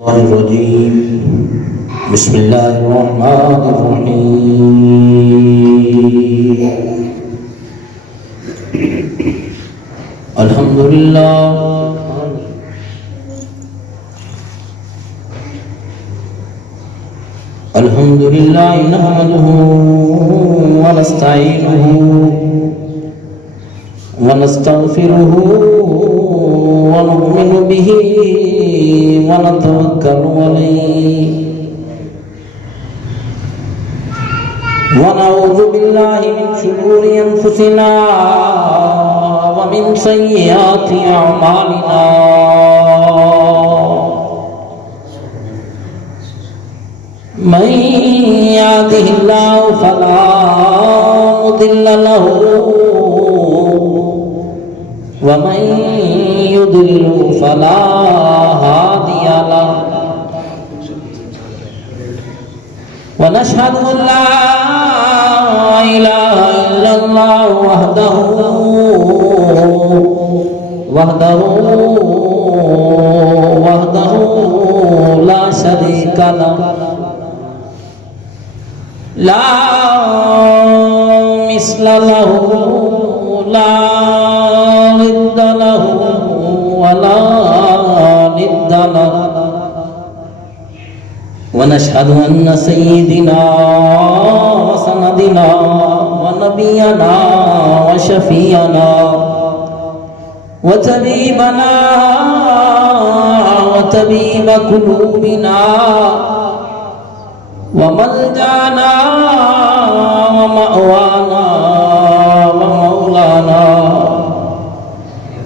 الرجيم بسم الله الرحمن الرحيم الحمد لله نحمده ونستعينه ونستغفره ونؤمن به ونتوكل عليه ونعوذ بالله من شرور أنفسنا ومن سيئات أعمالنا من يهده الله فلا مضل له ومن يضلل فلا هادي له ونشهد أن لا إله إلا الله وحده لا شريك له لا مثل له لا ضد له ولا ند له ونشهد أن سيدنا وسندنا ونبينا وشفينا وطبيبنا وطبيب قلوبنا وملجانا ومأوانا ومولانا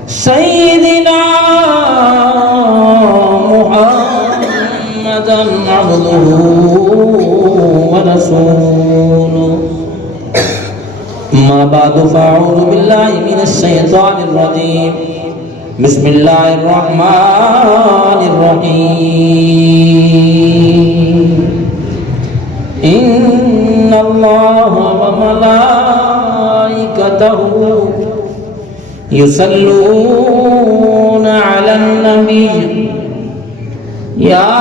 سيدنا محمدا عبده ورسوله أما بعد فأعوذ بالله من الشيطان الرجيم بسم الله الرحمن الرحيم إن الله وملائكته يصلون على النبي يا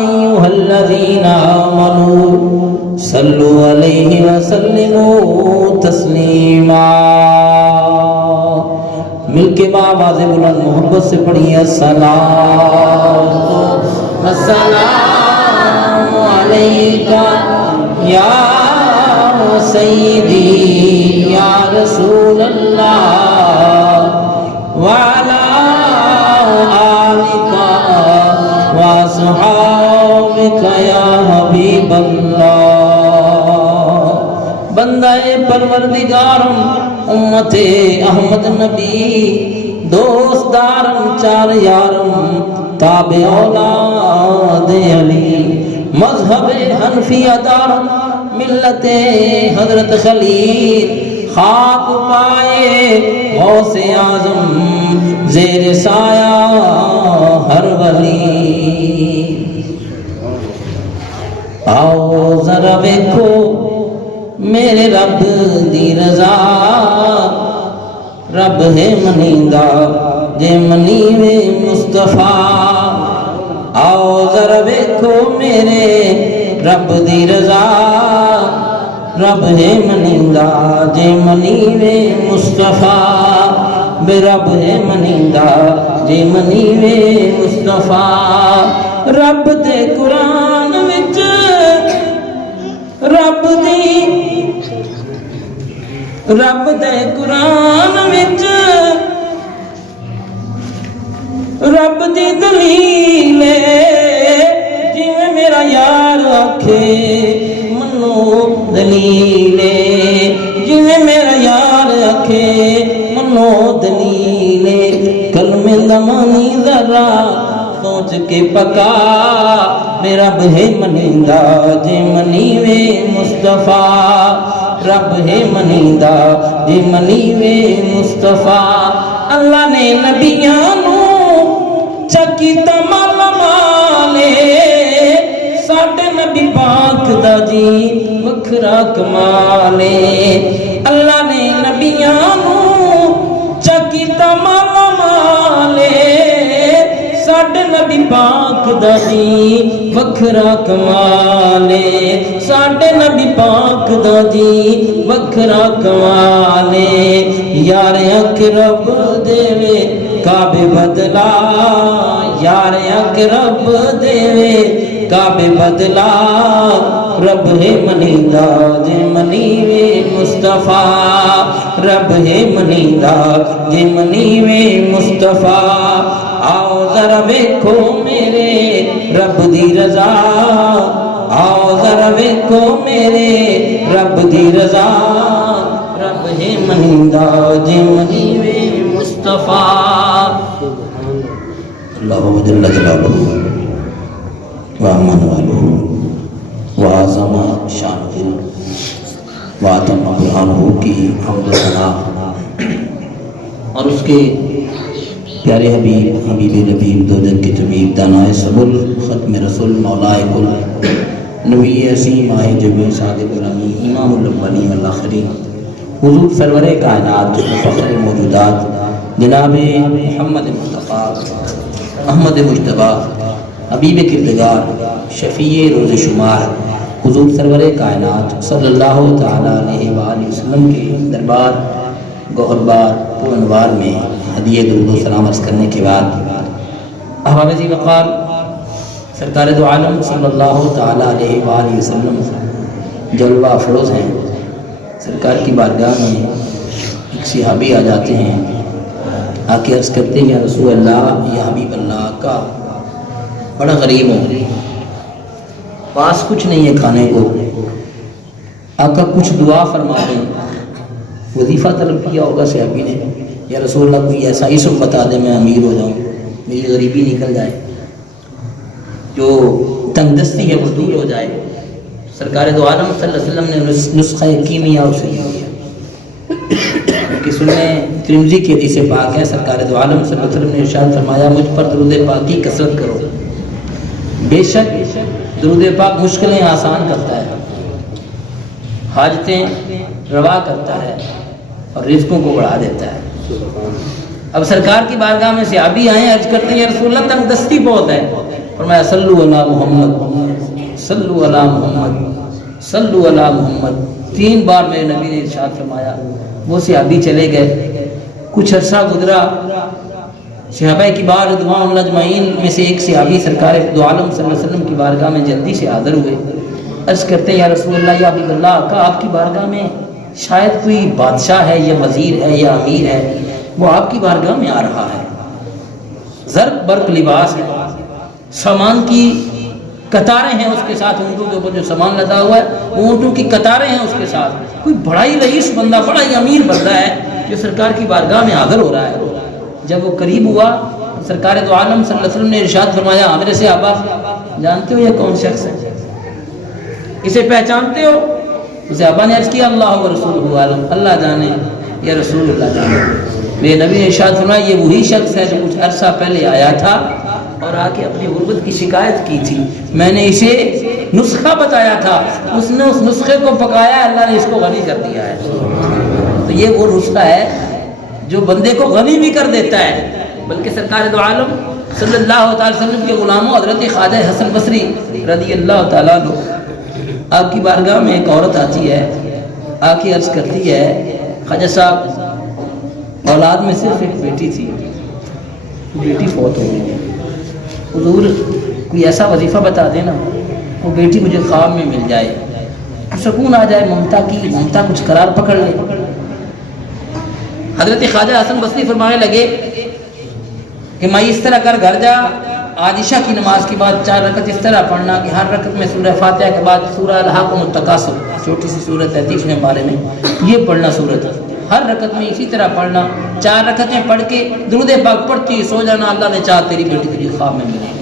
أيها الذين آمنوا صلوا عليه وسلموا تسلیما. مل کے آواز بلند محبت سے پڑھیے السلام السلام علیکہ یا سیدی یا رسول اللہ وعلا آلکہ وصحابکہ یا حبیب اللہ. بندہ پروردگارم امت احمد نبی دوستدارم چار یارم تابع اولاد علی مذہب حنفیہ دارم ملت حضرت خلیل خاک پائے غوث اعظم زیر سایہ ہر ولی. آؤ ذرا دیکھو میرے رب دی رضا رب ہے منیندہ جے منیوے مصطفیٰ. آؤ ذرا دیکھو میرے رب دی رضا رب ہے منیندہ جے منیوے مصطفیٰ. بے رب ہے منیندہ جے منیوے مصطفیٰ. رب دے قرآن وچ رب دے قرآن وچ رب دی دلیل جویں میرا یار آکھے منو دلیل جویں میرا یار آکھے منو دلیل. کلمے دا معنی ذرا سوچ کے پکا بے رب ہے منیندہ جے منیوے مصطفیٰ. رب ہے منیندہ جے منیوے مصطفیٰ. اللہ نے نبیاں نو چکی تمال مالے ساڈے نبی پاک دا جی وکھرا کمالے. اللہ نے نبیاں نو چکی تمال مالے ساڈے نبی پاک دا جی وکھرا کمالے ساڈے نبی پاک دا جی وکھرا کمالے یار اک رب دیوے کعبے بدلا یار اک رب دیوے کعبے بدلا رب ہے منیدا جے منیوے مصطفیٰ رب ہے منیدا جے منیوے مصطفیٰ آؤ ذرا ویکھو میرے رب دی رضا آؤ ذرا ویکھو میرے رب دی رضا رب ہے منیدا جے منیوے مصطفیٰ اللہ جل جلالہ وَأَمَنُ وَعَلُهُ وَعَظَمَ شَانُهُ وَعَتَمَ بُرْحَانُهُ کی حمد و ثنا اور اس کے پیارے حبیب لبیب دو جگ کے طبیب دانائے سبل ختم رسول مولائے کل نبی عظیم ماہ جب صادق الامین امام الاولین والآخرین حضور سرور کائنات فخر موجودات جناب محمد مصطفیٰ احمد مجتبیٰ حبیب کردگار شفیع روز شمار حضور سرور کائنات صلی اللہ تعالیٰ علیہ وآلہ وسلم کے دربار گوہربار پورنوار میں ہدیہ درود و سلام عرض کرنے کے بعد احباب ذی وقار سرکار دو عالم صلی اللہ تعالیٰ علیہ وآلہ وسلم جلوہ افروز ہیں. سرکار کی بارگاہ میں ایک صحابی آ جاتے ہیں، آ کے عرض کرتے ہیں یا رسول اللہ یا حبیب اللہ کا بڑا غریب ہوں، پاس کچھ نہیں ہے کھانے کو، آقا کچھ دعا فرما دیں. وظیفہ طلب کیا ہوگا صحابی نے، یا رسول اللہ کوئی ایسا اسم بتا دیں میں امیر ہو جاؤں، میری غریبی نکل جائے، جو تنگ دستی ہے وہ دور ہو جائے. سرکار دو عالم صلی اللہ علیہ وسلم نے نسخہ کیمیا اسے دیا کہ سنیں ترمذی کی حدیث پاک ہے، سرکار دو عالم صلی اللہ علیہ وسلم نے ارشاد فرمایا مجھ پر درود پاک کی کثرت کرو، بے شک درود پاک مشکلیں آسان کرتا ہے، حاجتیں روا کرتا ہے اور رزقوں کو بڑھا دیتا ہے. اب سرکار کی بارگاہ میں صحابی آئے عرض کرتے ہیں یا رسول اللہ تنگ دستی بہت ہے. فرمایا صلو علی محمد صلو علی محمد صلو علی محمد. 3 بار میرے نبی نے ارشاد فرمایا. وہ صحابی چلے گئے. کچھ عرصہ گزرا، صحابہ کبار رضوان اللہ اجمعین میں سے ایک صحابی سرکار دو عالم صلی اللہ علیہ وسلم کی بارگاہ میں جلدی سے حاضر ہوئے. عرض کرتے ہیں یا رسول اللہ یا حبیب اللہ کا آپ کی بارگاہ میں شاید کوئی بادشاہ ہے یا وزیر ہے یا امیر ہے، وہ آپ کی بارگاہ میں آ رہا ہے، زرق برق لباس ہے، سامان کی قطاریں ہیں اس کے ساتھ، اونٹوں کے اوپر جو سامان لدا ہوا ہے وہ اونٹوں کی قطاریں ہیں اس کے ساتھ. کوئی بڑا ہی رئیس بندہ، بڑا ہی امیر بندہ ہے جو سرکار کی بارگاہ میں حاضر ہو رہا ہے. جب وہ قریب ہوا سرکار دو عالم صلی اللہ علیہ وسلم نے ارشاد فرمایا میرے صحابہ جانتے ہو یہ کون شخص ہے، اسے پہچانتے ہو؟ صحابہ نے عرض کیا اللہ و رسول عالم، اللہ جانے یا رسول اللہ جانے. میرے نبی نے ارشاد فرمایا یہ وہی شخص ہے جو کچھ عرصہ پہلے آیا تھا اور آ کے اپنی غربت کی شکایت کی تھی، میں نے اسے نسخہ بتایا تھا، اس نے اس نسخے کو پکایا، اللہ نے اس کو غنی کر دیا ہے. تو یہ وہ نسخہ ہے جو بندے کو غنی بھی کر دیتا ہے. بلکہ سرکار دو عالم صلی اللہ تعالی وسلم کے غلاموں حضرت خواجہ حسن بصری رضی اللہ تعالیٰ عنہ آپ کی بارگاہ میں ایک عورت آتی ہے، آ کے عرض کرتی ہے خواجہ صاحب اولاد میں صرف ایک بیٹی تھی، بیٹی فوت ہو گئی ہے، حضور کوئی ایسا وظیفہ بتا دینا وہ بیٹی مجھے خواب میں مل جائے، سکون آ جائے، ممتا کچھ قرار پکڑ لے. حضرت خواجہ حسن بصری فرمانے لگے کہ میں اس طرح کر گھر جا، آج عشاء کی نماز کے بعد 4 رکعت اس طرح پڑھنا کہ ہر رکعت میں سورہ فاتحہ کے بعد سورہ الحاقم التکاثر، چھوٹی سی سورت ہے 30ویں پارے میں، یہ پڑھنا سورت ہے، ہر رکعت میں اسی طرح پڑھنا، 4 رکعتیں پڑھ کے درود پاک پڑھتی سو جانا، اللہ نے چاہا تیری بیٹی تجھے خواب میں ملے.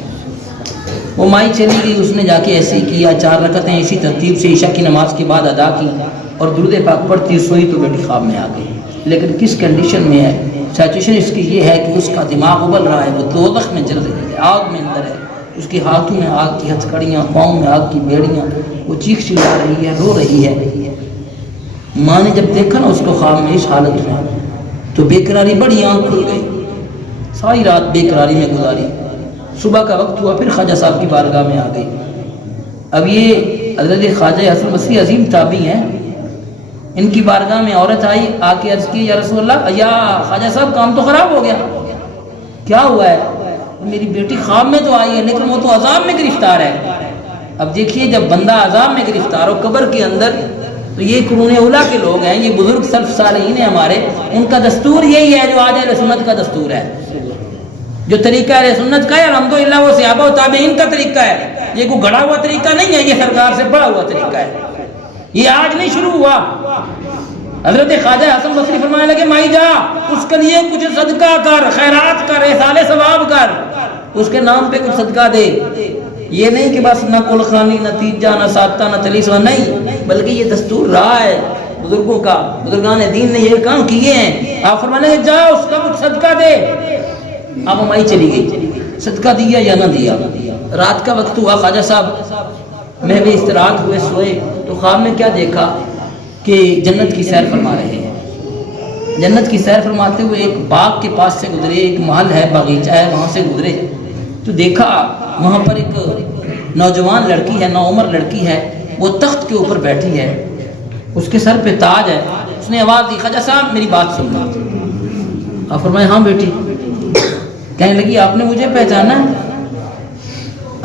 وہ مائی چلی گئی، اس نے جا کے ایسے ہی کیا، 4 رکعتیں اسی ترتیب سے عشاء کی نماز کے بعد ادا کی اور درود پاک پڑھتی سوئی تو بیٹی خواب میں آ گئی. لیکن کس کنڈیشن میں ہے؟ سچویشن اس کی یہ ہے کہ اس کا دماغ ابل رہا ہے، وہ دوزخ میں جل رہی ہے، آگ میں اندر ہے، اس کے ہاتھوں میں آگ کی ہتھکڑیاں، پاؤں میں آگ کی بیڑیاں، وہ چیخ چلا رہی ہے، رو رہی ہے. ماں نے جب دیکھا نا اس کو خواب میں اس حالت میں تو بے قراری بڑی، آنکھ کھل گئی، ساری رات بے قراری میں گزاری. صبح کا وقت ہوا، پھر خواجہ صاحب کی بارگاہ میں آ گئی. اب یہ حضرت خواجہ حسن بصری عظیم تابعی ہیں، ان کی بارگاہ میں عورت آئی، آ کے عرض کی یا رسول اللہ، یا خواجہ صاحب کام تو خراب ہو گیا. کیا ہوا ہے؟ میری بیٹی خواب میں تو آئی ہے لیکن وہ تو عذاب میں گرفتار ہے. اب دیکھیے جب بندہ عذاب میں گرفتار ہو قبر کے اندر، تو یہ قرون اولیٰ کے لوگ ہیں، یہ بزرگ سلف صالحین ہیں ہمارے، ان کا دستور یہی ہے جو آج اہل سنت کا دستور ہے. جو طریقہ اہل سنت کا ہے الحمدللہ وہ صحابہ و تابعین کا طریقہ ہے. یہ کوئی گھڑا ہوا طریقہ نہیں ہے، یہ سرکار سے بڑا ہوا طریقہ ہے. یہ آج نہیں شروع ہوا. حضرت خواجہ حسن بصری فرمانے لگے مائی جا اس کے لیے کچھ صدقہ کر، خیرات کر، احسان ثواب کر، اس کے نام پہ کچھ صدقہ دے. یہ نہیں کہ بس نہ کلخانی، نہ تیجا، نہ ساختہ، نہ چلیسوا، نہیں، بلکہ یہ دستور رہا ہے بزرگوں کا. بزرگان دین نے یہ کام کیے ہیں. آپ فرمانے لگے جا اس کا کچھ صدقہ دے. اب مائی چلی گئی، صدقہ دیا یا نہ دیا. رات کا وقت ہوا، خواجہ صاحب میں بھی استراحت ہوئے سوئے تو خواب میں کیا دیکھا کہ جنت کی سیر فرما رہے ہیں. جنت کی سیر فرماتے ہوئے ایک باغ کے پاس سے گزرے، ایک محل ہے، باغیچہ ہے، وہاں سے گزرے تو دیکھا وہاں پر ایک نوجوان لڑکی ہے، نوعمر لڑکی ہے، وہ تخت کے اوپر بیٹھی ہے، اس کے سر پہ تاج ہے. اس نے آواز دی خواجہ صاحب میری بات سننا. آپ فرمائے ہاں بیٹی. کہنے لگی آپ نے مجھے پہچانا ہے؟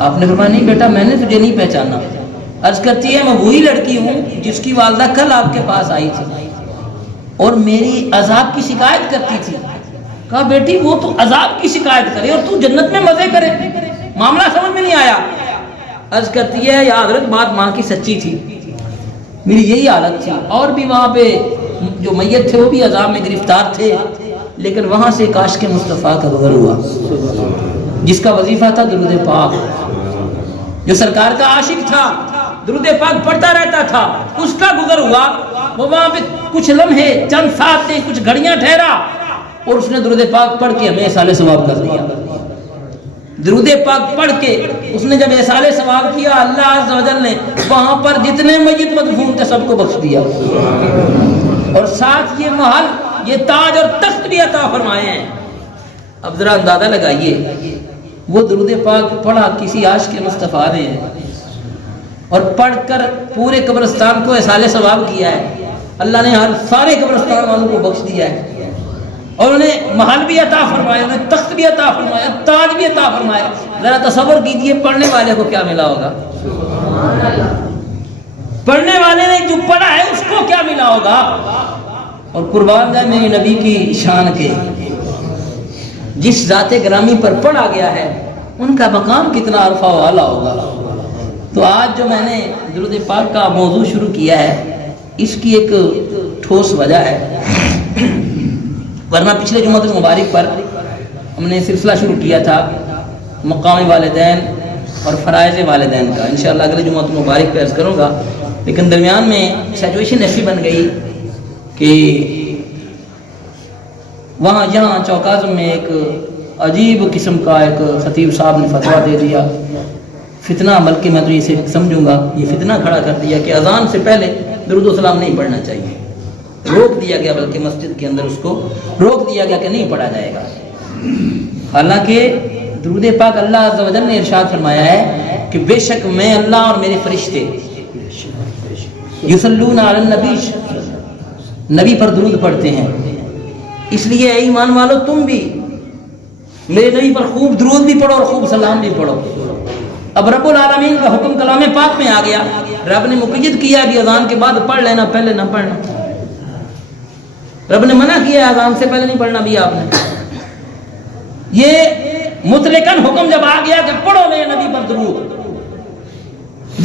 آپ نے فرمایا نہیں بیٹا میں نے تجھے نہیں پہچانا. عرض کرتی ہے میں وہی لڑکی ہوں جس کی والدہ کل آپ کے پاس آئی تھی اور میری عذاب کی شکایت کرتی تھی. کہا بیٹی وہ تو عذاب کی شکایت کرے اور تو جنت میں مزے کرے، معاملہ سمجھ میں نہیں آیا. عرض کرتی ہے یا حضرت بات ماں کی سچی تھی، میری یہی حالت تھی. اور بھی وہاں پہ جو میت تھے وہ بھی عذاب میں گرفتار تھے، لیکن وہاں سے ایک عاشق مصطفیٰ کا گزر ہوا جس کا وظیفہ تھا درود پاک، جو سرکار کا عاشق تھا، درود پاک پڑھتا رہتا تھا، اس کا گزر ہوا. وہ وہاں پہ کچھ لمحے، چند ساتھ تھے، کچھ گھڑیاں ٹھہرا اور اس نے درود پاک پڑھ کے ہمیں احسان ثواب کر دیا. درود پاک پڑھ کے اس نے جب احسان ثواب کیا، اللہ عز و جل نے وہاں پر جتنے میت مدفون تھے سب کو بخش دیا اور ساتھ یہ محل، یہ تاج اور تخت بھی عطا فرمائے ہیں. اب ذرا اندازہ لگائیے وہ درود پاک پڑھا کسی عاشق مصطفیٰ نے اور پڑھ کر پورے قبرستان کو احسان ثواب کیا ہے. اللہ نے ہر سارے قبرستان والوں کو بخش دیا ہے اور انہیں محل بھی عطا فرمایا، انہیں تخت بھی عطا فرمایا، تاج بھی عطا فرمایا. ذرا تصور کیجئے پڑھنے والے کو کیا ملا ہوگا. پڑھنے والے نے جو پڑھا ہے اس کو کیا ملا ہوگا. اور قربان جائے میری نبی کی شان کے، جس ذات گرامی پر پڑھا گیا ہے ان کا مقام کتنا عرفہ و اعلیٰ ہوگا. تو آج جو میں نے درود پاک کا موضوع شروع کیا ہے اس کی ایک ٹھوس وجہ ہے، ورنہ پچھلے جمعہ المبارک پر ہم نے سلسلہ شروع کیا تھا مقام والدین اور فرائض والدین کا. انشاءاللہ اگلے جمعہ المبارک پہ عرض کروں گا، لیکن درمیان میں سچویشن ایسی بن گئی کہ وہاں یہاں چوک اعظم میں ایک عجیب قسم کا ایک خطیب صاحب نے فتویٰ دے دیا، فتنہ، بلکہ میں تو اسے سمجھوں گا یہ فتنہ کھڑا کر دیا کہ اذان سے پہلے درود و سلام نہیں پڑھنا چاہیے. روک دیا گیا، بلکہ مسجد کے اندر اس کو روک دیا گیا کہ نہیں پڑھا جائے گا. حالانکہ درود پاک اللہ عز و جل نے ارشاد فرمایا ہے کہ بے شک میں اللہ اور میرے فرشتے یصلون علی النبی، نبی پر درود پڑھتے ہیں. اس لیے اے ایمان والو تم بھی میرے نبی پر خوب درود بھی پڑھو اور خوب سلام بھی پڑھو. اب رب العالمین کا حکم کلام پاک میں آ گیا، رب نے مقید کیا کہ اذان کے بعد پڑھ لینا، پہلے نہ پڑھنا. رب نے منع کیا اذان سے پہلے نہیں پڑھنا بھی آپ نے. یہ مطلقاً حکم جب آ گیا کہ پڑھو میرے نبی پر درود،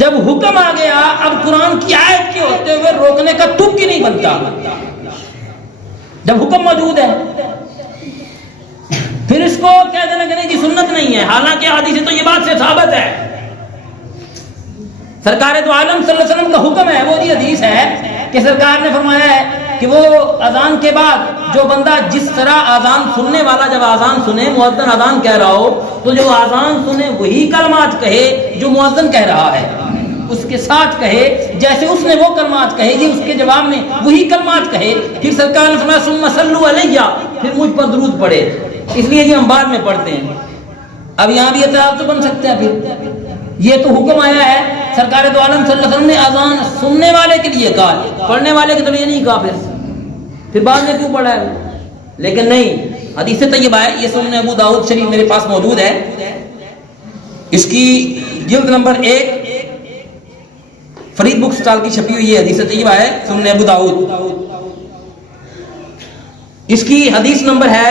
جب حکم آ گیا اب قرآن کی آیت کے ہوتے ہوئے روکنے کا تک ہی نہیں بنتا. جب حکم موجود ہے پھر اس کو کہہ دینا کہ نہیں جی سنت نہیں ہے، حالانکہ حدیث سے تو یہ بات سے ثابت ہے. سرکار دو عالم صلی اللہ علیہ وسلم کا حکم ہے، وہ یہ حدیث ہے کہ سرکار نے فرمایا ہے کہ وہ اذان کے بعد جو بندہ جس طرح اذان سننے والا جب اذان سنے، مؤذن اذان کہہ رہا ہو تو جو اذان سنے وہی کلمات کہے جو مؤذن کہہ رہا ہے، اس کے ساتھ کہے جیسے اس نے وہ کلمات کہے، یہ اس کے جواب میں وہی کلمات کہے. پھر سرکار نے فرمایا ثم صلوا علیہ، پھر مجھ پر درود پڑھے. اس لیے یہ ہم بعد میں پڑھتے ہیں. اب یہاں بھی اعتراض تو بن سکتے ہیں، پھر یہ تو حکم آیا ہے سرکار دو عالم صلی اللہ علیہ وسلم نے اذان سننے والے کے لیے کہا، پڑھنے والے کے لیے نہیں کہا، پھر بعد میں کیوں پڑھا ہے؟ لیکن نہیں، حدیث طیبہ ہے، یہ سنن ابو داؤد شریف میرے پاس موجود ہے، اس کی جلد نمبر 1 فرید بک سٹال کی چھپی ہوئی ہے، حدیث طیبہ ہے سنن ابو داؤد، اس کی حدیث نمبر ہے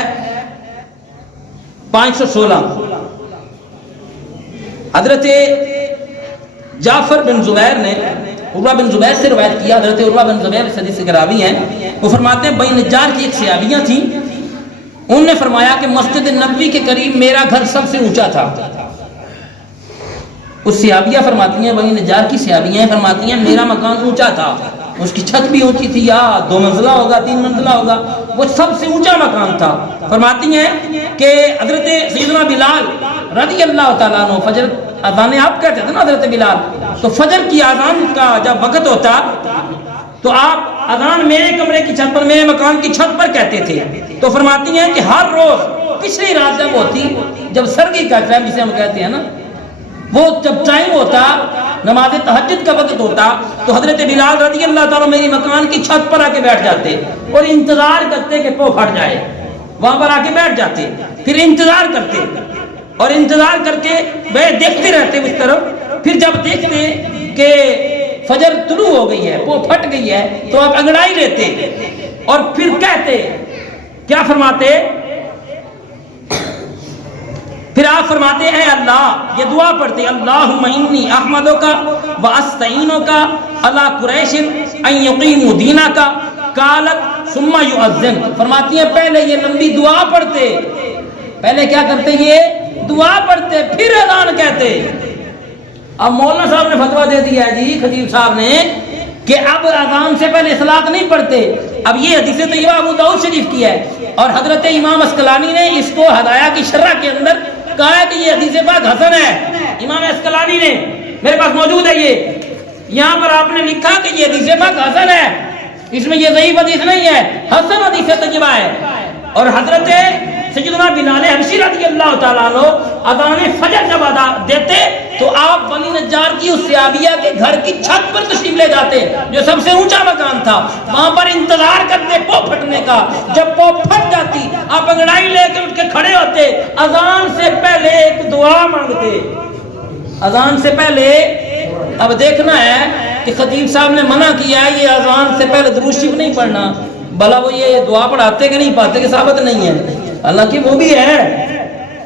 516۔ حضرت جعفر بن زبیر نے عروہ بن زبیر سے روایت کیا، حضرت عروہ بن زبیر اس حدیث کے راوی ہیں، وہ فرماتے ہیں بنی نجار کی ایک صحابیاں تھیں، انہوں نے فرمایا کہ مسجد نبوی کے قریب میرا گھر سب سے اونچا تھا۔ اس صحابیہ فرماتی ہیں، بنی نجار کی صحابیاں فرماتی ہیں میرا مکان اونچا تھا، اس کی چھت بھی اونچی تھی، یا 2 منزلہ ہوگا 3 منزلہ ہوگا، وہ سب سے اونچا مکان تھا۔ فرماتی ہیں کہ حضرت سیدنا بلال رضی اللہ تعالیٰ عنہ، فجر اذان آپ کہتے تھے نا حضرت بلال، تو فجر کی اذان کا جب وقت ہوتا تو آپ اذان میرے کمرے کی چھت پر، میرے مکان کی چھت پر کہتے تھے۔ تو فرماتی ہیں کہ ہر روز پچھلی رات جب ہوتی، جب سردی کا ٹائم جسے ہم کہتے ہیں نا، وہ جب ٹائم ہوتا نماز تہجد کا وقت ہوتا تو حضرت بلال رضی اللہ تعالیٰ میری مکان کی چھت پر آ کے بیٹھ جاتے اور انتظار کرتے کہ پو پھٹ جائے، وہاں پر آ کے بیٹھ جاتے، پھر انتظار کرتے اور انتظار کر کے وہ دیکھتے رہتے اس طرف، پھر جب دیکھتے کہ فجر طلوع ہو گئی ہے، پو پھٹ گئی ہے، تو آپ انگڑائی لیتے اور پھر کہتے، کیا فرماتے؟ پھر آپ فرماتے اے اللہ، یہ دعا پڑھتے اللہم انی احمدک و استعینک علی قریش ان یقیموا دینک قالت ثم یؤذن۔ فرماتی ہیں پہلے یہ لمبی دعا پڑھتے، پہلے کیا کرتے؟ یہ دعا پڑھتے پھر اذان کہتے۔ اب مولانا صاحب نے فتویٰ دے دیا ہے جی، خطیب صاحب نے، کہ اب اذان سے پہلے صلاۃ نہیں پڑھتے۔ اب یہ حدیث طیبہ ابو داؤد شریف کی ہے، اور حضرت امام اسقلانی نے اس کو ہدایہ کی شرح کے اندر کہا ہے کہ یہ حدیث پاک حسن ہے۔ امام اسقلانی نے، میرے پاس موجود ہے یہ، یہاں پر آپ نے لکھا کہ یہ حدیث پاک حسن ہے، اس میں یہ ضعیف حدیث نہیں ہے، حسن حدیث طیبہ ہے۔ اور حضرت سیدنا بلال حبشی رضی اللہ تعالیٰ عنہ اذان فجر جب ادا دیتے تو آپ بنی نجار کی اس صحابیہ کے گھر کی چھت پر تشریف لے جاتے، جو سب سے اونچا مکان تھا، وہاں پر انتظار کرتے پو پھٹنے کا۔ جب پو پھٹ جاتی آپ انگڑائی لے کے اٹھ کے کھڑے ہوتے، اذان سے پہلے ایک دعا مانگتے، اذان سے پہلے۔ اب دیکھنا ہے کہ خطیب صاحب نے منع کیا ہے یہ اذان سے پہلے درود شریف نہیں پڑھنا، بھلا وہ یہ دعا پڑھاتے کہ نہیں پڑھاتے کہ ثابت نہیں ہے، حالانکہ وہ بھی ہے،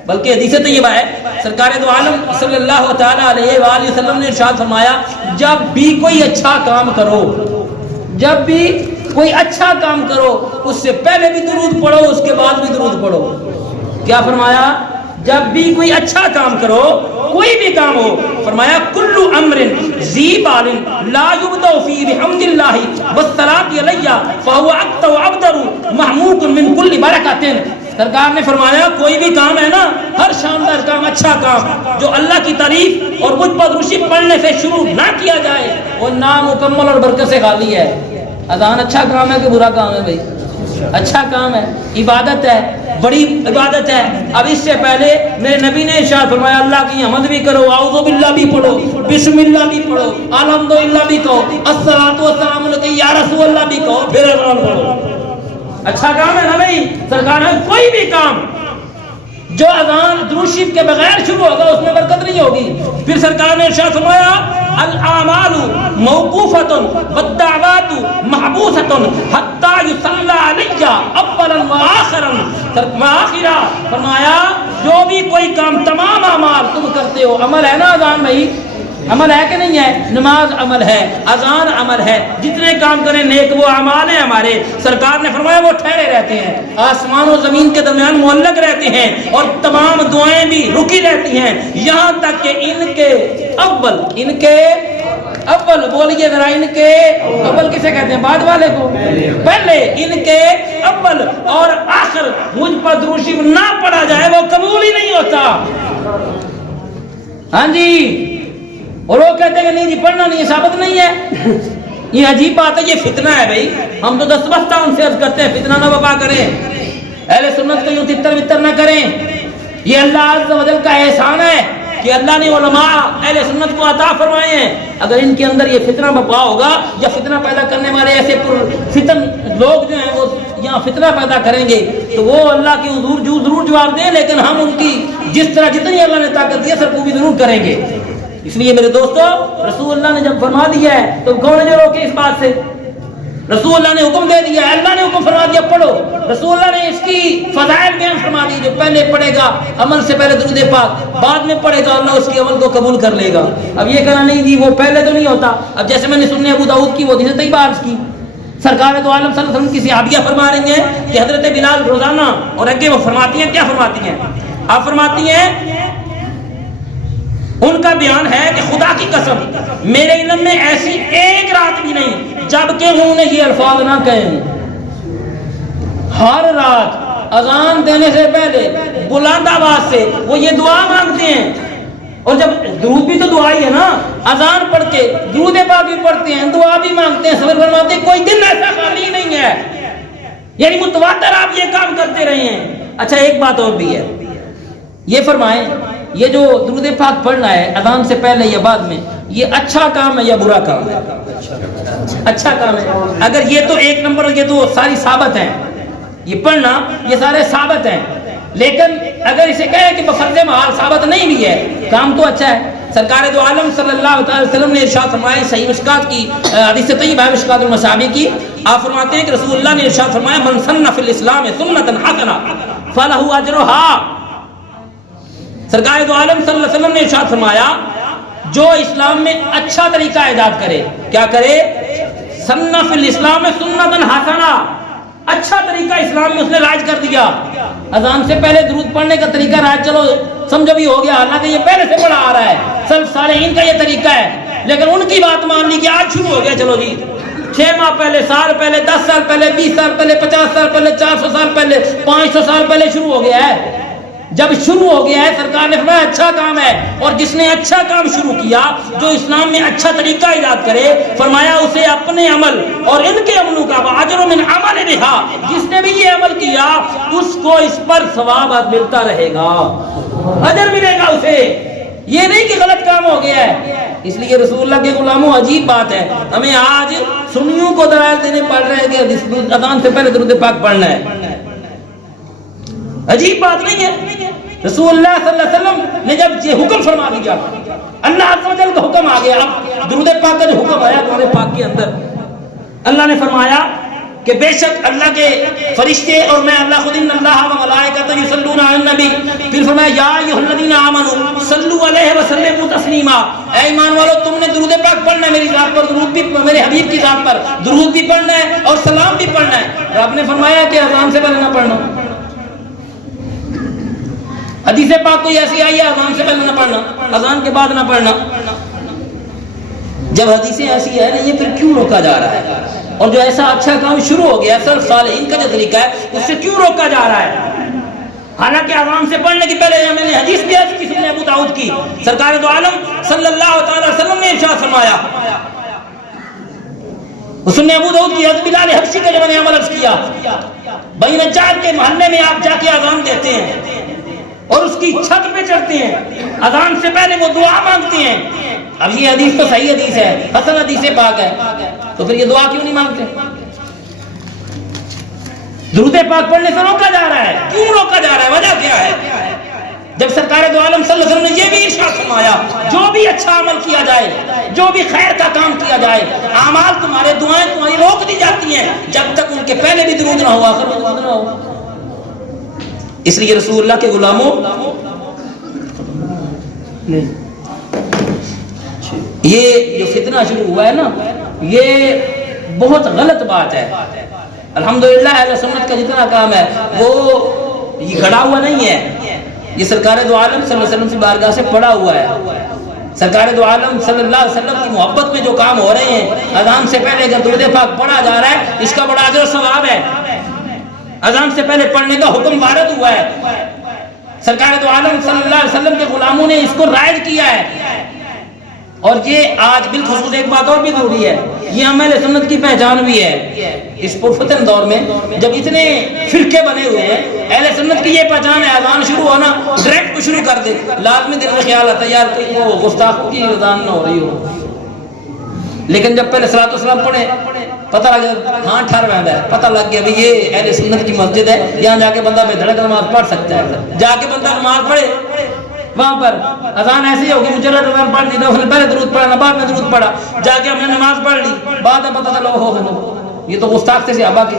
بلکہ حدیث طیبہ ہے۔ سرکار دو عالم صلی اللہ تعالیٰ علیہ وآلہ وسلم نے ارشاد فرمایا جب بھی کوئی اچھا کام کرو، جب بھی کوئی اچھا کام کرو اس سے پہلے بھی درود پڑھو، اس کے بعد بھی درود پڑھو۔ کیا فرمایا؟ جب بھی کوئی اچھا کام کرو، کوئی بھی کام ہو، فرمایا کل امر ذی بال لا یبدأ فی بحمد اللہ والصلاۃ علیہ فهو اقطع وابدر محمود من کل برکات۔ سرکار نے فرمایا کوئی بھی کام ہے نا، ہر شاندار کام، اچھا کام جو اللہ کی تعریف اور مجھ پر درود پڑھنے سے شروع نہ کیا جائے وہ نامکمل اور برکت سے خالی ہے۔ اذان اچھا کام ہے کہ برا کام ہے بھائی؟ اچھا کام ہے، عبادت ہے، بڑی عبادت ہے۔ اب اس سے پہلے میرے نبی نے ارشاد فرمایا اللہ کی حمد بھی کرو، اعوذ باللہ بھی پڑھو، بسم اللہ بھی پڑھو، الحمدللہ بھی کہو، الصلاۃ والسلام علیک یا رسول اللہ بھی کہو، پھر اذان پڑھو۔ اچھا کام ہے نا بھائی؟ سرکار نے کوئی بھی کام جو اذان درود شریف کے بغیر شروع ہوگا اس میں برکت نہیں ہوگی۔ پھر سرکار نے ارشاد فرمایا الاعمال موقوفۃ والدعوات محبوسۃ حتی یصلی علی اولا وآخرا۔ فرمایا جو بھی کوئی کام، تمام اعمال تم کرتے ہو، عمل ہے نا اذان بھائی، عمل ہے کہ نہیں ہے؟ نماز عمل ہے، اذان عمل ہے، جتنے کام کریں نیک وہ اعمال ہیں ہمارے۔ سرکار نے فرمایا وہ ٹھہرے رہتے ہیں، آسمان و زمین کے درمیان معلق رہتے ہیں، اور تمام دعائیں بھی رکی رہتی ہیں یہاں تک کہ ان کے اول، ان کے اول، بولیے ذرا، ان کے اول کسے کہتے ہیں؟ بعد والے کو، پہلے ان کے اول اور آخر مجھ پر درود شریف نہ پڑھا جائے وہ قبول ہی نہیں ہوتا۔ ہاں جی، اور وہ کہتے ہیں کہ نہیں جی پڑھنا نہیں ہے، ثابت نہیں ہے۔ یہ عجیب بات ہے، یہ فتنہ ہے بھائی۔ ہم تو دست بستہ ان سے عرض کرتے ہیں فتنہ نہ وبا کریں، اہل سنت کو یوں تتر بتر نہ کریں، یہ اللہ عز و جل کا احسان ہے کہ اللہ نے علماء اہل سنت کو عطا فرمائے ہیں. اگر ان کے اندر یہ فتنہ بپا ہوگا یا فتنہ پیدا کرنے والے ایسے فتن لوگ جو ہیں وہ یہاں فتنہ پیدا کریں گے تو وہ اللہ کے حضور ضرور جواب دیں, لیکن ہم ان کی جس طرح جتنی اللہ نے طاقت دی ہے سر وہ بھی ضرور کریں گے. اس لیے میرے دوستو, رسول اللہ نے جب فرما دیا ہے تو کون ہے جو روکے اس بات سے؟ رسول اللہ نے حکم دے دیا, اللہ نے حکم فرما دیا پڑھو. رسول اللہ نے اس کی فضائل بیان فرما دی, جو پہلے پڑھے گا عمل سے پہلے درود پاک, بعد میں پڑھے گا اللہ اس کے عمل کو قبول کر لے گا. اب یہ کہنا نہیں جی وہ پہلے تو نہیں ہوتا. اب جیسے میں نے سننے ابو داؤد کی وہ حدیث طیبہ عرض کی, سرکار دو عالم صلی اللہ علیہ وسلم کی صحابیہ فرما رہی ہیں کہ حضرت بلال روزانہ, اور اگے وہ فرماتی ہیں, کیا فرماتی ہیں؟ آپ فرماتی ہیں, ان کا بیان ہے کہ خدا کی قسم میرے علم میں ایسی ایک رات بھی نہیں جب کہ انہوں نے یہ الفاظ نہ کہے ہوں. ہر رات اذان دینے سے پہلے بلند آواز سے وہ یہ دعا مانگتے ہیں. اور جب درود بھی تو دعا ہی ہے نا, اذان پڑھ کے درود پاک بھی پڑھتے ہیں, دعا بھی مانگتے ہیں, صبر فرماتے ہیں, کوئی دن ایسا خالی نہیں ہے. یعنی متواتر آپ یہ کام کرتے رہے ہیں. اچھا ایک بات اور بھی ہے, یہ فرمائیں یہ جو درود پاک پڑھنا ہے اذان سے پہلے یا بعد میں, یہ اچھا کام ہے یا برا کام ہے؟ اچھا کام ہے. اگر یہ تو ایک نمبر, یہ تو ساری ثابت ہیں, یہ پڑھنا یہ سارے ثابت ہیں. لیکن اگر اسے کہیں کہ بفرض محال ثابت نہیں بھی ہے, کام تو اچھا ہے. سرکار دو عالم صلی اللہ علیہ وسلم نے ارشاد فرمایا, صحیح مشکات کی حدیث طیبہ مشکات المصابیح کی, آپ فرماتے ہیں کہ رسول اللہ نے ارشاد فرمایا, من سن فی الاسلام سنۃ حسنہ فلہ اجرھا. سرکار دو عالم صلی اللہ علیہ وسلم نے ارشاد فرمایا, جو اسلام میں اچھا طریقہ ایجاد کرے, کیا کرے؟ سن فی الاسلام سنۃ حسنہ, اچھا طریقہ اسلام میں اس نے رائج کر دیا. اذان سے پہلے درود پڑھنے کا طریقہ رائج, چلو سمجھو بھی ہو گیا, حالانکہ یہ پہلے سے پڑھا آ رہا ہے, سلف صالحین کا یہ طریقہ ہے. لیکن ان کی بات مان لی کہ آج شروع ہو گیا, چلو جی 6 ماہ پہلے, سال پہلے, 10 سال پہلے, 20 سال پہلے, 50 سال پہلے, 400 سال پہلے, 500 سال پہلے شروع ہو گیا ہے. جب شروع ہو گیا ہے سرکار نے فرمایا اچھا کام ہے, اور جس نے اچھا کام شروع کیا, جو اسلام میں اچھا طریقہ ایجاد کرے, فرمایا اسے اپنے عمل اور ان کے عملوں کا اجر من عمل بہا, جس نے بھی یہ عمل کیا اس کو اس پر ثواب ملتا رہے گا, اجر ملے گا اسے. یہ نہیں کہ غلط کام ہو گیا ہے. اس لیے رسول اللہ کے غلاموں عجیب بات ہے, ہمیں آج سنیوں کو دلائل دینے پڑ رہے ہیں کہ اذان سے پہلے درود پاک پڑھنا ہے. عجیب بات نہیں ہے. رسول اللہ صلی اللہ علیہ وسلم نے جب یہ حکم فرما دیا, اللہ عز و جل کا حکم آ گیا, اب درود پاک کا جو حکم آیا درود پاک کے اندر اللہ نے فرمایا کہ بے شک اللہ کے فرشتے اور میں اللہ خود ان اللہ و ملائکۃ یصلون علی النبی, پھر فرمایا یا ایھا الذین آمنوا صلوا علیہ وسلموا تسلیما, اے ایمان والو تم نے درود پاک پڑھنا ہے میری ذات پر, درود بھی میرے حبیب کی ذات پر درود بھی پڑھنا ہے اور سلام بھی پڑھنا ہے. رب نے فرمایا کہ اذان سے پہلے نہ پڑھنا. حدیث پاک کوئی ایسی آئی ہے اذان سے پہلے نہ پڑھنا, اذان کے بعد نہ پڑھنا. جب حدیثیں ایسی ہے نا, یہ پھر کیوں روکا جا رہا ہے؟ اور جو ایسا اچھا کام شروع ہو گیا سلف صالحین کا جو طریقہ ہے, اس سے کیوں روکا جا رہا ہے؟ حالانکہ اذان سے پڑھنے کی پہلے میں نے حدیث بھی کی سنن ابو داؤد کی, سرکار دو عالم صلی اللہ تعالی وسلم نے ارشاد فرمایا, سنن ابو داؤد کی حضرت بلال حبشی کا جو میں نے عمل عرض کیا, بنی نجار کے محلے میں آپ جا کے اذان دیتے ہیں اور اس کی چھت پہ چڑھتے ہیں, اذان سے پہلے وہ دعا مانگتے ہیں. اب یہ حدیث تو صحیح حدیث ہے, حسن حدیث پاک ہے, تو پھر یہ دعا کیوں نہیں مانگتے؟ درود پاک پڑھنے سے روکا جا رہا ہے. کیوں روکا جا رہا ہے؟ وجہ کیا ہے؟ جب سرکار دو عالم صلی اللہ علیہ وسلم نے یہ بھی ارشاد فرمایا, جو بھی اچھا عمل کیا جائے, جو بھی خیر کا کام کیا جائے, اعمال تمہارے, دعائیں تمہاری روک دی جاتی ہیں جب تک ان کے پہلے بھی درود نہ ہو, آخر میں درود نہ ہو. اس لیے رسول اللہ کے غلاموں, یہ جو فتنہ شروع ہوا ہے نا, یہ بہت غلط بات ہے. الحمدللہ اہل سنت کا جتنا کام ہے وہ یہ گھڑا ہوا نہیں ہے, یہ سرکار دو عالم صلی اللہ علیہ وسلم کی بارگاہ سے پڑا ہوا ہے. سرکار دو عالم صلی اللہ علیہ وسلم کی محبت میں جو کام ہو رہے ہیں, اذان سے پہلے اگر درود پاک پڑھا جا رہا ہے, اس کا بڑا اجر و ثواب ہے. اذان سے پہلے پڑھنے کا حکم وارد ہوا ہے, سرکار دو عالم صلی اللہ علیہ وسلم کے غلاموں نے اس کو رائج کیا ہے. اور یہ آج بالخصوص ایک بات اور بھی ضروری ہے، یہ اہل سنت کی پہچان بھی ہے اس پرفتن دور میں جب اتنے فرقے بنے ہوئے ہیں، اہل سنت کی یہ پہچان ہے اذان شروع ہونا ڈائریکٹ شروع کر دے، لازمی دل میں خیال آتا ہے یار کہیں وہ گستاخوں کی اذان نہ ہو رہی ہو، لیکن جب پہلے صلاۃ والسلام پڑھے پتہ لگ گیا ہاں ٹھہر بند ہے، پتہ لگ گیا بھی یہ اہل سنت کی مسجد ہے، یہاں جا کے بندہ بے دھڑک نماز پڑھ سکتا ہے، جا کے بندہ نماز پڑھے وہاں پر اذان ایسی ہوگی مجرد اذان پڑھ لی، نفل پہلے درود پڑھنا بعد میں درود پڑھا، جا کے ہم نے نماز پڑھ لی، بعد میں پتہ چلا ہو یہ تو گستاخ تھے صحابہ کے،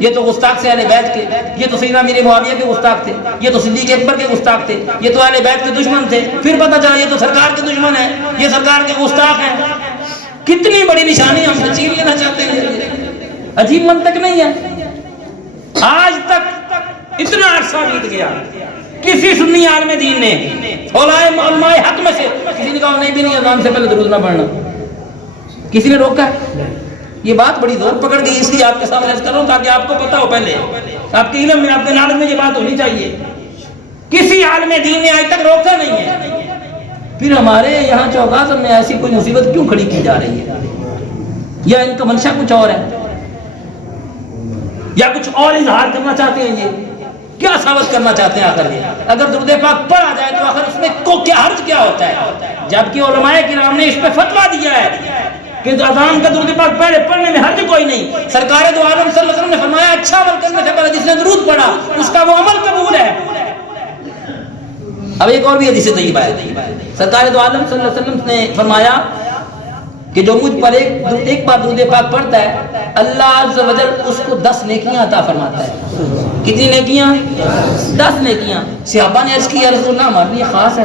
یہ تو گستاخ سے اہل بیت کے، یہ تو سیدنا امیر معاویہ کے گستاخ تھے، یہ تو صدیق اکبر کے گستاخ تھے، یہ تو اہل بیت کے دشمن تھے، پھر پتہ چلا یہ تو سرکار کے دشمن ہیں، یہ سرکار کے گستاخ ہیں۔ کتنی بڑی نشانی ہم سے چھین لینا چاہتے ہیں، عجیب منطق نہیں ہے؟ آج تک اتنا عرصہ بیت گیا، کسی سنی عالم دین نے علماء حق میں سے کسی نے کہا نہیں بھی نہیں اذان سے پہلے درود نہ پڑھنا، کسی نے روکا؟ یہ بات بڑی زور پکڑ گئی، اس لیے آپ کے سامنے عرض کر رہا ہوں تاکہ آپ کو پتہ ہو، پہلے آپ کے علم میں آپ کے نالج میں یہ بات ہونی چاہیے، کسی عالم دین نے آج تک روکا نہیں ہے۔ پھر ہمارے یہاں چوکاسم میں ایسی کوئی مصیبت کیوں کھڑی کی جا رہی ہے؟ یا ان کا منشا کچھ اور ہے، یا کچھ اور اظہار کرنا چاہتے ہیں؟ یہ کیا ثابت کرنا چاہتے ہیں آخر یہ؟ اگر درود پاک پڑھا جائے تو آخر اس میں کیا حرج کیا ہوتا ہے؟ جبکہ علماء کرام نے اس پہ فتویٰ دیا ہے کہ اذان کا درود پاک پہلے پڑھنے میں حرج کوئی نہیں۔ سرکار دو عالم صلی اللہ علیہ وسلم نے فرمایا اچھا عمل کرنے سے پہلے جس نے درود پڑھا اس کا وہ عمل قبول ہے۔ اب ایک اور بھی حدیث طیبہ ہے، سرکار دو عالم صلی اللہ علیہ وسلم نے فرمایا کہ جو مجھ پر ایک بار درود پاک پڑھتا ہے اللہ عز و جل اس کو 10 نیکیاں عطا فرماتا ہے۔ کتنی نیکیاں؟ 10 نیکیاں۔ صحابہ نے عرض کی یا رسول اللہ ہمارے لیے خاص ہے،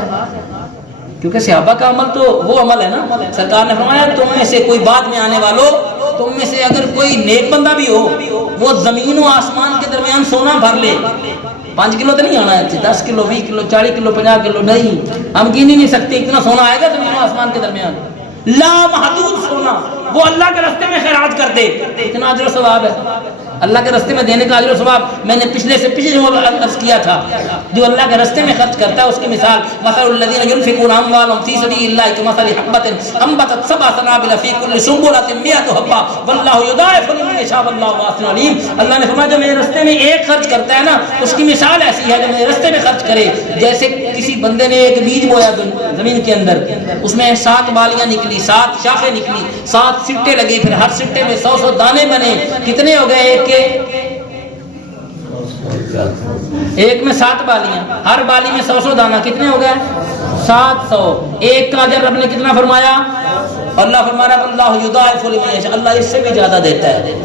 کیونکہ صحابہ کا عمل تو وہ عمل ہے نا۔ سرکار نے فرمایا تم میں سے کوئی بعد میں آنے والوں، تم میں سے اگر کوئی نیک بندہ بھی ہو وہ زمین و آسمان کے درمیان سونا بھر لے، 5 کلو تو نہیں آنا ہے، 10 کلو 20 کلو 40 کلو 50 کلو نہیں، ہم گن ہی نہیں سکتے اتنا سونا آئے گا زمین و آسمان کے درمیان، لا محدود سونا وہ اللہ کے راستے میں خیرات کر دے، اتنا اجر و ثواب ہے اللہ کے راستے میں دینے کا اجر و ثواب۔ میں نے پچھلے جو عرض کیا تھا، جو اللہ کے راستے میں خرچ کرتا ہے اس کی مثال مثل الذین ینفقون اموالهم فی سبیل اللہ کمثل حبۃ انبتت 7 سنابل فی کل سنبلۃ 100 حبۃ واللہ یضاعف لمن یشاء واللہ واسع علیم۔ اللہ نے فرمایا جو میرے راستے میں ایک خرچ کرتا ہے نا اس کی مثال ایسی ہے جو میرے راستے میں خرچ کرے جیسے کسی بندے نے ایک بیج بویا زمین کے اندر، اس میں 7 بالیاں نکلی، 7 شاخیں نکلی، 7 سٹے لگے، پھر ہر سٹے میں 100 دانے بنے، کتنے ہو گئے؟ ایک میں 7 بالیاں، ہر بالی میں 100 دانہ، کتنے ہو گئے؟ 700۔ ایک کا اجر رب نے کتنا فرمایا؟ اللہ فرما رہا ہے اللہ یضاعف لمن یشاء، اللہ اس سے بھی زیادہ دیتا ہے۔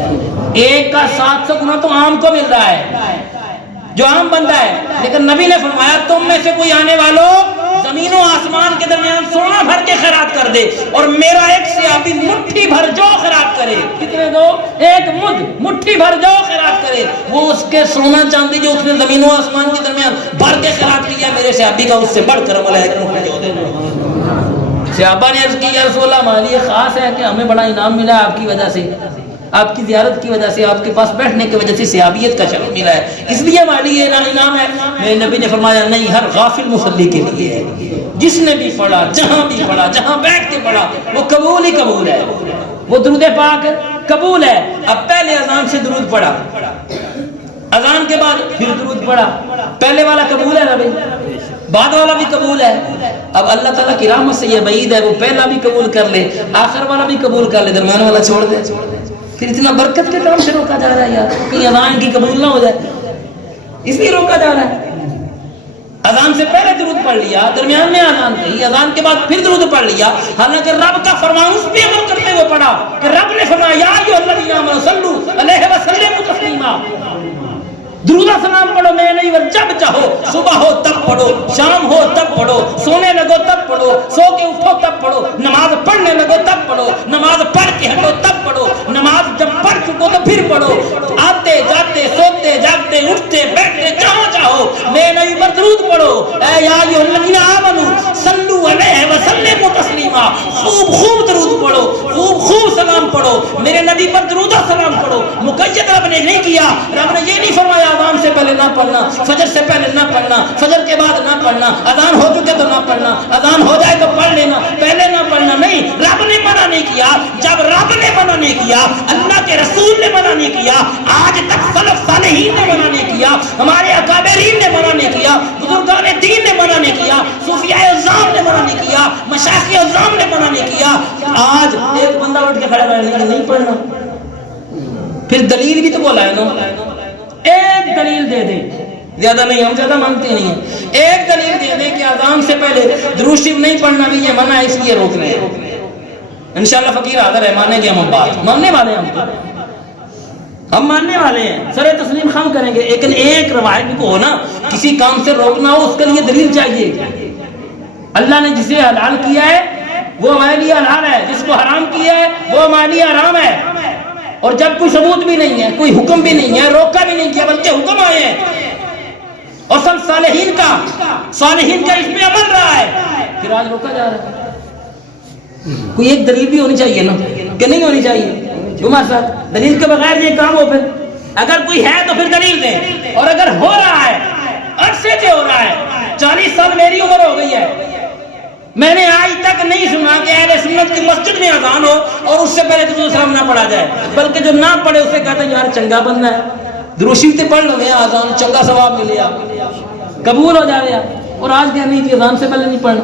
ایک کا 700 گنا تو عام کو مل رہا ہے جو عام بندہ ہے، لیکن نبی نے فرمایا تم میں سے کوئی آنے والوں زمین و آسمان کے درمیان سونا بھر کے خیرات کر دے اور میرا ایک صحابی مٹھی بھر جو خیرات کرے، کتنے دو؟ ایک مٹھی بھر جو خیرات کرے، وہ اس کے سونا چاندی جو اس نے زمین و آسمان کے درمیان بھر کے خیرات کیا میرے صحابی کا اس سے بڑھ کر عمل ہے۔ صحابہ نے عرض کی یا رسول اللہ ہمارے لیے خاص ہے کہ ہمیں بڑا انعام ملا ہے آپ کی وجہ سے، آپ کی زیارت کی وجہ سے، آپ کے پاس بیٹھنے کی وجہ سے صحابیت کا شرف ملا ہے، اس لیے ہمارے لیے انعام ہے۔ میرے نبی نے فرمایا نہیں، ہر غافل مصلی کے لیے ہے، جس نے بھی پڑھا، جہاں بھی پڑھا، جہاں بیٹھ کے پڑھا وہ قبول ہی قبول ہے، وہ درود پاک قبول ہے۔ اب پہلے اذان سے درود پڑھا، اذان کے بعد پھر درود پڑھا، پہلے والا قبول ہے نبی، بعد والا بھی قبول ہے۔ اب اللہ تعالیٰ کی رحمت سے یہ بعید ہے وہ پہلا بھی قبول کر لے، آخر والا بھی قبول کر لے، درمیان والا چھوڑ دے، پھر اتنا برکت کے کام سے روکا جا رہا ہے یار، کہیں اذان کی قبول نہ ہو جائے، اس لیے روکا جا رہا ہے۔ اذان سے پہلے درود پڑھ لیا، درمیان میں اذان کہی، اذان کے بعد پھر درود پڑھ لیا، حالانکہ رب کا فرمان اس پہ عمل کرتے ہوئے پڑھا کہ رب نے فرمایا یا ایھا الذین آمنوا صلوا علیہ وسلموا تسلیما، درود سلام پڑھو میں نہیں ور جب چاہو، صبح ہو تب پڑھو، شام ہو تب پڑھو، سونے لگو تب پڑھو، سو کے اٹھو تب پڑھو، نماز پڑھنے لگو تب پڑھو، نماز پڑھ کے ہٹو تب پڑھو، نماز جب پڑھ چکو تو پھر پڑھو، آتے جاتے سوتے جاگتے اٹھتے بیٹھتے جہاں چاہو میں نہیں ور درود پڑھو۔ اے یا ایھا الذین آمنوا صلوا علیہ وسلموا تسلیما، خوب درود پڑھو، خوب سلام پڑھو، میرے نبی پر درود و سلام پڑھو۔ مقید رب نے نہیں کیا، رب نے یہ نہیں فرمایا اذان سے پہلے نہ پڑھنا، فجر سے پہلے نہ پڑھنا، فجر کے بعد نہ پڑھنا، اذان ہو چکے تو نہ پڑھنا، اذان ہو جائے تو پڑھ لینا، پہلے نہ پڑھنا، کیا, اللہ کے رسول نے منع نہیں کیا, آج تک سلف صالحین نے منع نہیں کیا, ہمارے اکابرین نے منع نہیں کیا, بزرگان دین نے منع نہیں کیا, صوفیاء اعظام نے منع نہیں کیا, مشائخ اعظام نے منع نہیں کیا, آج ایک بندہ اٹھ کے کھڑا کر لے کہ نہیں پڑھنا. پھر دلیل بھی تو بولا ہے نا, ایک دلیل دے دیں, زیادہ نہیں, ہم زیادہ مانتے نہیں ہیں, ایک دلیل دے دیں کہ اذان سے پہلے درود شریف نہیں پڑھنا بھی یہ منع ہے, اس لیے روک رہے ہیں. انشاءاللہ فقیر حاضر ہے, مانیں گے ہم بات, ماننے والے ہیں, ہم ماننے والے ہیں, سر تسلیم خم کریں گے. لیکن ایک روایت کو ہو نا, کسی کام سے روکنا ہو, اس کے لیے دلیل چاہیے. اللہ نے جسے حلال کیا ہے وہ ہمارے لیے حلال ہے, جس کو حرام کیا ہے وہ ہمارے لیے حرام ہے. اور جب کوئی ثبوت بھی نہیں ہے, کوئی حکم بھی نہیں ہے, روکا بھی نہیں کیا, بلکہ حکم آئے ہیں, اور سب صالحین کا اس میں عمل رہا ہے, پھر آج روکا جا رہا ہے. کوئی ایک دلیل بھی ہونی چاہیے نا, کہ نہیں ہونی چاہیے؟ ہمارے ساتھ دلیل کے بغیر یہ کام ہو, پھر اگر کوئی ہے تو پھر دلیل دیں. اور اگر ہو رہا ہے, عرصے سے ہو رہا ہے, 40 سال میری عمر ہو گئی ہے, میں نے آج تک نہیں سنا کہ اہل سنت کی مسجد میں اذان ہو اور اس سے پہلے درود سلام نہ پڑھا جائے, بلکہ جو نہ پڑھے اسے کہتے ہیں یار چنگا بننا ہے, درود شریف تے پڑھ لو گے, اذان چنگا ثواب ملے گا, قبول ہو جائے گا. اور آج کہنی تھی اذان سے پہلے نہیں پڑھنا,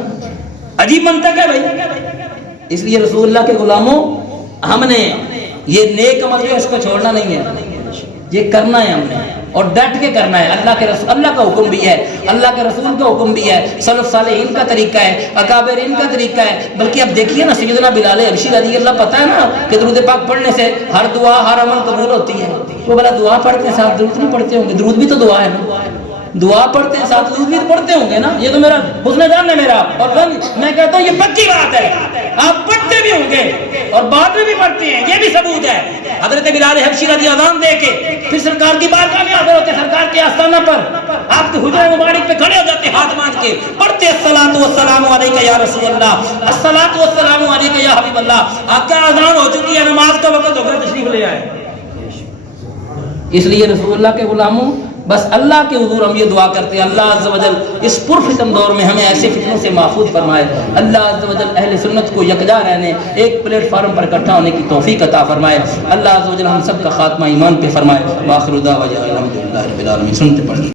عجیب منطق ہے بھائی. اس لیے رسول اللہ کے غلاموں, ہم نے یہ نیک عمل جو ہے اس کو چھوڑنا نہیں ہے, یہ کرنا ہے ہم نے, اور ڈٹ کے کرنا ہے. اللہ کے رسول, اللہ کا حکم بھی ہے, اللہ کے رسول کا حکم بھی ہے, سلف صالحین کا طریقہ ہے, اکابرین کا طریقہ ہے. بلکہ اب دیکھیے نا, سیدنا بلال حبشی رضی اللہ, پتہ ہے نا کہ درود پاک پڑھنے سے ہر دعا, ہر عمل قبول ہوتی ہے. وہ بلا دعا پڑھتے ہیں ساتھ درود نہیں پڑھتے ہوں گے؟ درود بھی تو دعا ہے نا, دعا پڑھتے ہیں ساتھ درود بھی پڑھتے ہوں گے نا. یہ تو میرا حسن ظن ہے میرا, اور میں کہتا ہوں یہ پکی بات ہے, آپ پڑھتے بھی ہوں گے اور بعد میں بھی پڑھتے ہیں, یہ بھی ثبوت ہے. حضرت بلال حبشی رضی اذان دے کے پھر سرکار کی بارگاہ میں حاضر ہوتے, سرکار کے آستانہ پر آپ کے حجرہ مبارک پہ کھڑے ہو جاتے, ہاتھ باندھ کے پڑھتے الصلاۃ والسلام علیک یا رسول اللہ, الصلاۃ والسلام علیک یا حبیب اللہ. آپ کا اذان ہو چکی ہے, نماز کا وقت ہو گیا, تشریف لے آئے. اس لیے رسول اللہ کے غلاموں, بس اللہ کے حضور ہم یہ دعا کرتے ہیں, اللہ عز و جل اس پرفتن دور میں ہمیں ایسے فتنوں سے محفوظ فرمائے. اللہ عز و جل اہل سنت کو یکجا رہنے, ایک پلیٹ فارم پر اکٹھا ہونے کی توفیق عطا فرمائے. اللہ عز و جل ہم سب کا خاتمہ ایمان پہ فرمائے. وآخر دعوانا الحمدللہ رب العالمین. سنتے پڑھیں.